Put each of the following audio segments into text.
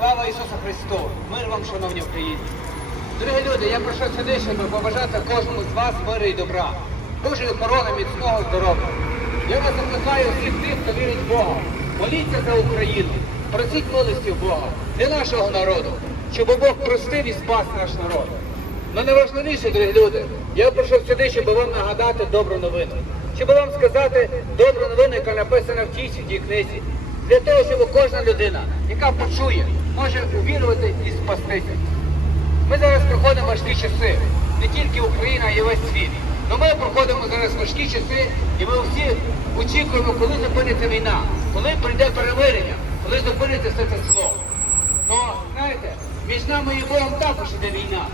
Слава Ісусу Христу! Мир вам, шановні українці! Дорогі люди, я прийшов сюди, щоб побажати кожному з вас миру і добра, Божої охорони, міцного здоров'я. Я вас закликаю всіх тих, хто вірить в Бога. Моліться за Україну, просіть милості в Бога для нашого народу, щоб Бог простив і спас наш народ. Ну найважливіше, дорогі люди, я прийшов сюди, щоб вам нагадати добру новину, щоб вам сказати добру новину, яка написана в тій святій книзі, для того, щоб кожна людина, яка почує, може увірувати і спастися. Ми зараз проходимо важкі часи, не тільки Україна, а й весь світ. Но ми проходимо зараз важкі часи, і ми всі очікуємо, коли зупиниться війна, коли прийде перемирення, коли зупиниться все це зло. Ну, знаєте, між нами і Богом також іде війна.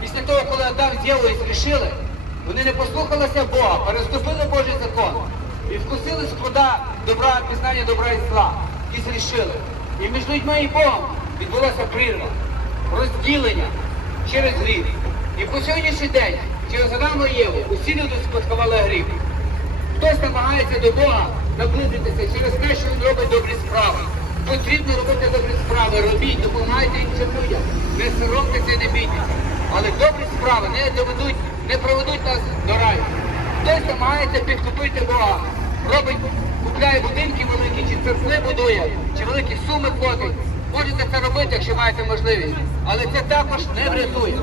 Після того, коли Адам з Євою зрішили, вони не послухалися Бога, переступили Божий закон і вкусили з плода добра, пізнання добра і зла, і зрішили. І між людьми і Богом відбулася прірва, розділення через гріх. І по сьогоднішній день через Адама Єву усі люди спадкували гріх. Хтось намагається до Бога наблизитися через те, що він робить добрі справи. Потрібно робити добрі справи, робіть, допомагайте іншим людям. Не соромтеся і не бійтеся. Але добрі справи не доведуть, не проведуть нас до раю. Хтось намагається підкупити Бога, робить, купляє будинки великі, чи церкви будує, чи великі суми платить. Можете це робити, якщо маєте можливість. Але це також не врятує.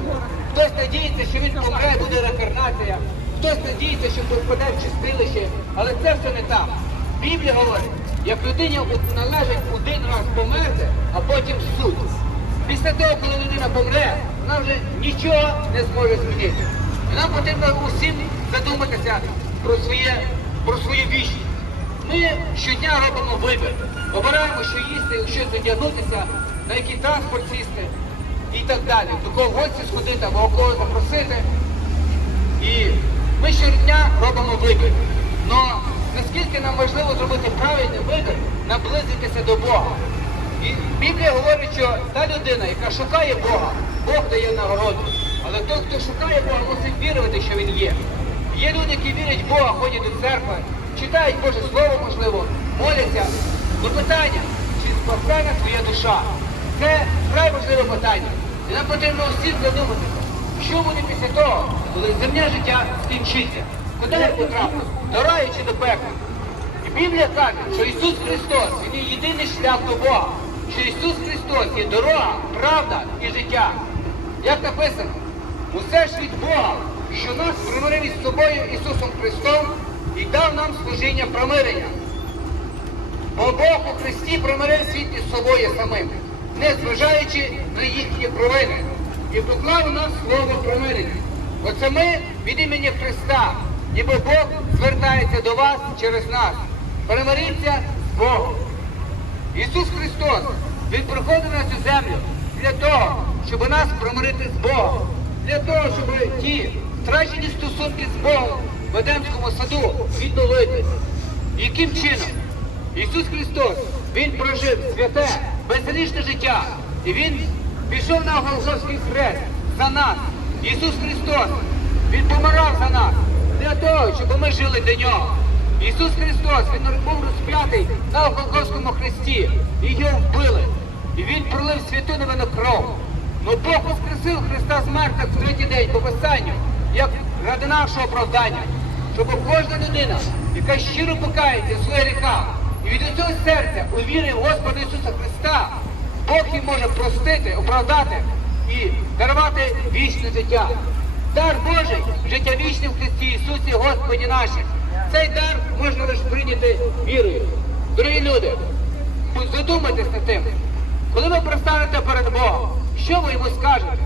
Хтось надіється, що він помре, буде реінкарнація. Хтось надіється, що попаде в чистилище, але це все не так. Біблія говорить, як людині належить один раз померти, а потім суд. Після того, коли людина помре, вона вже нічого не зможе змінити. І нам потрібно усім задуматися про своє, про свою вічність. Ми щодня робимо вибір. Обираємо, що їсти, у що одягнутися, на який транспорт сісти і так далі. До кого в гості сходити або кого запросити. І ми щодня робимо вибір. Но наскільки нам важливо зробити правильний вибір, наблизитися до Бога. І Біблія говорить, що та людина, яка шукає Бога, Бог дає нагороду. Але той, хто шукає Бога, мусить вірувати, що Він є. Є люди, які вірять в Бога, ходять до церкви, читають Боже Слово, можливо, моляться. Но питання, чи спасена твоя душа? Це вкрай важливе питання. І нам потрібно усім задуматися, що буде після того, коли земне життя скінчиться. Куди я потраплю? До раю чи до пекла? І Біблія каже, що Ісус Христос Він є єдиний шлях до Бога. Що Ісус Христос є дорога, правда і життя. Як написано, усе ж від Бога, що нас примирив із собою Ісусом Христом і дав нам служіння промирення. Бо Бог у Христі примирив світ із собою самим, не зважаючи на їхні провини, і поклав у нас слово примирення. Оце ми від імені Христа, ніби Бог звертається до вас через нас. Примиріться з Богом. Ісус Христос, Він приходив на цю землю для того, щоб нас примирити з Богом, для того, щоб ті втрачені стосунки з Богом в Едемському саду відновити. Яким чином? Ісус Христос, Він прожив святе, безгрішне життя. І Він пішов на Голгофський хрест за нас. Ісус Христос, Він помирав за нас для того, щоб ми жили для Нього. Ісус Христос, Він був розп'ятий на Голгофському хресті. І його вбили. І Він пролив святу невинну кров. Но Бог воскресив Христа з мертвих в третій день по Писанню, як ради нашого оправдання щоб кожна людина, яка щиро покається в своїх гріхах і від усього серця увірив в Господа Ісуса Христа, Бог їм може простити, оправдати і дарувати вічне життя. Дар Божий, життя вічне в Христі Ісусі Господі нашим. Цей дар можна лише прийняти вірою. Дорогі люди, задумайтесь над тим, коли ви пристанете перед Богом, що ви йому скажете?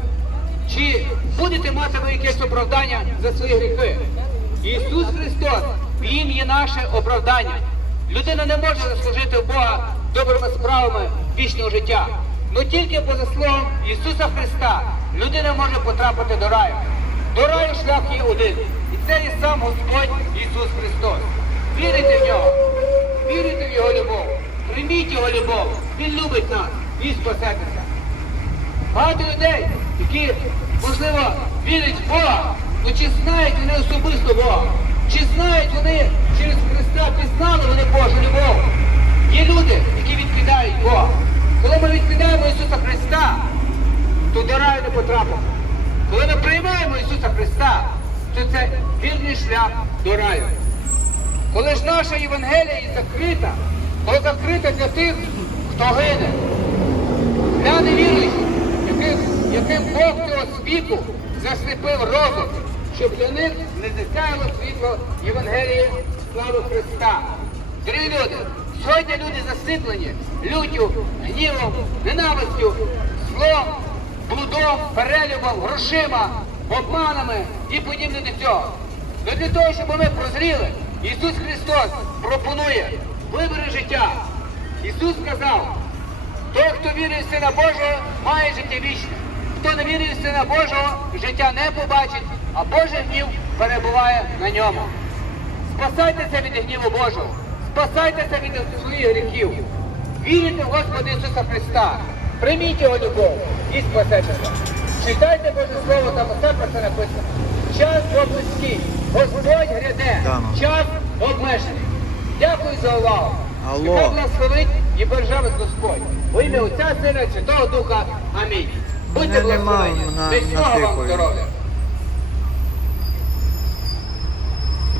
Чи будете мати ви якесь оправдання за свої гріхи? Ісус Христос, Він є наше оправдання. Людина не може заслужити в Бога добрими справами вічного життя. Но тільки по заслугам Ісуса Христа людина може потрапити до раю. До раю шлях є один. І це є сам Господь Ісус Христос. Вірите в нього, вірите в Його любов, прийміть Його любов. Він любить нас і спасетеся. Багато людей, які, можливо, вірять в Бога, ну чи знають вони особисто Бога? Чи знають вони через Христа, пізнали вони Божу любов? Є люди, які відкидають Бога. Коли ми відкидаємо Ісуса Христа, то до раю не потрапимо. Коли ми приймаємо Ісуса Христа, то це вірний шлях до раю. Коли ж наша Євангелія є закрита, коли закрита для тих, хто гине, для невіруючих, яким Бог цього світу засліпив розум, щоб для них не засяяло світло Євангелії слави Христа. Дорогі люди, сьогодні люди засиплені люттю, гнівом, ненавистю, злом, блудом, перелюбом, грошима, обманами і подібне до цього. Но для того, щоб ми прозріли, Ісус Христос пропонує вибори життя. Ісус сказав, той, хто вірить в Сина Божого, має життя вічне. Хто не вірить в Сина Божого, життя не побачить, а Божий гнів перебуває на ньому. Спасайтеся від гніву Божого, спасайтеся від своїх гріхів. Вірите в Господа Ісуса Христа, прийміть Його любов і спасетеся. Читайте Боже Слово, там усе про це написано. Час близький, Господь гряде, ну. час обмежений. Дякую за увагу. Алло. Нехай благословить і вас Господь. Во ім'я Отця, Сина, Святого Духа. Амінь. Будьте благословені. всього вам здоров'я.